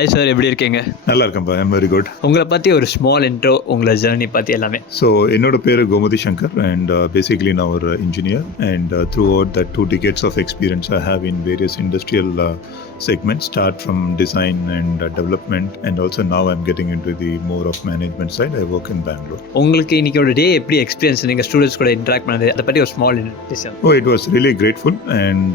Hi sir, எப்படி இருக்கீங்க? நல்லா இருக்கேன்ப்பா. I'm very good. உங்களை பற்றி ஒரு ஸ்மால் இன்ட்ரோ, உங்களை ஜேர்னி பற்றி எல்லாமே. ஸோ என்னோட பேர் கோமதி சங்கர் அண்ட் பேசிக்லி நான் ஒரு engineer and through out that 2 decades of experience I have in various industrial segments, start from design and development, and also now I'm getting into the more of management side. I work in Bangalore. உங்களுக்கு இன்னைக்கு டே எப்படி experience, நீங்கள் students கூட interact பண்ணது, அதை பற்றி ஒரு small interest. Oh, it was really grateful and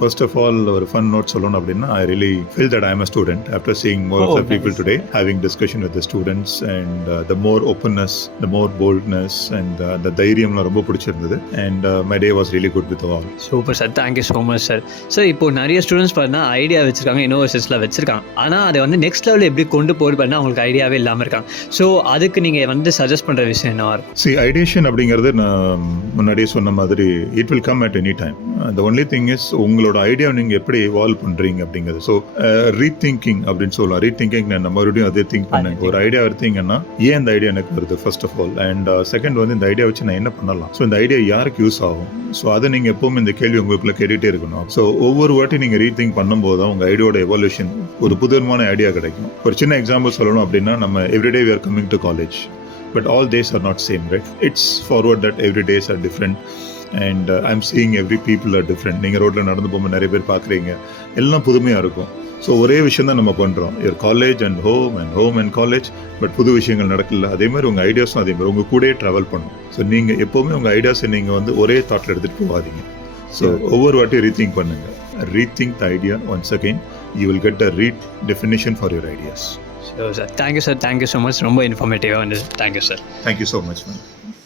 first of all ஒரு fun note சொல்லணும் அப்படின்னா I really feel that I'm a student after seeing more of the people today, having discussion with the students and the more openness, the more boldness and the தைரியம்லாம் ரொம்ப பிடிச்சிருந்தது and my day was really good with all. Super sir, thank you so much sir. Sir, இப்போ நிறைய students பார்த்தீங்கன்னா idea வச்சிருக்காங்க, இன்னோவேஷன்ஸ்லாம் வச்சிருக்காங்க, ஆனால் அதை next லெவலில் எப்படி கொண்டு போய் பண்ணால் அவங்களுக்கு ஐடியாவே இல்லாமல் இருக்காங்க. ஸோ அதுக்கு நீங்கள் சஜஸ்ட் பண்ணுற விஷயம் என்னவா இருக்கும்? See, ideation அப்படிங்கிறது நான் முன்னாடியே சொன்ன மாதிரி it will come at any time. The only thing is உங்களோட ஐடியா நீங்கள் எப்படி evolve பண்ணுறீங்க அப்படிங்கிறது. ஸோ ரீதிங்கிங் அப்படின்னு சொல்லலாம். ரீதிங்கிங் நான் மறுபடியும் அதே திங்க் பண்ணேன். ஒரு ஐடியா எடுத்தீங்கன்னா ஏன் இந்த ஐடியா எனக்கு வருது first of all, and second இந்த ஐடியா வச்சு நான் என்ன பண்ணலாம், ஸோ இந்த ஐடியா யாருக்கு யூஸ் ஆகும், ஸோ அதை நீங்கள் எப்பவுமே இந்த கேள்வி உங்களுக்குள்ள கேட்டுகிட்டே இருக்கணும். ஸோ ஒவ்வொரு வாட்டி நீங்கள் ரீதிங்க் பண்ணும்போது தான் உங்கள் ஐடியாவோட எவல்யூஷன் ஒரு புதுவிதமான ஐடியா கிடைக்கும். ஒரு சின்ன எக்ஸாம்பிள் சொல்லணும் அப்படின்னா, நம்ம everyday we are coming to college, but all days are not same, right? It's forward that every days are different and I'm seeing every people are different. நீங்கள் ரோட்டில் நடந்து போகும்போது நிறைய பேர் பார்க்குறீங்க, எல்லாம் புதுமையாக இருக்கும். ஸோ ஒரே விஷயம் தான் நம்ம பண்ணுறோம், ஒரு college and home and college, but புது விஷயங்கள் நடக்கல. அதே மாதிரி உங்கள் ஐடியாஸும் அதே மாதிரி உங்கள் கூடயே ட்ராவல் பண்ணும். ஸோ நீங்கள் எப்போவுமே உங்கள் ஐடியாஸை நீங்கள் ஒரே தாட்டில் எடுத்துகிட்டு போகாதீங்க. ஸோ ஒவ்வொரு வாட்டியும் ரீதிங்க் பண்ணுங்கள். Rethink the idea once again, you will get the definition for your ideas. So sir, thank you so much. ரொம்ப இன்ஃபர்மேட்டிவாக வந்து thank you sir. Thank you so much ma'am.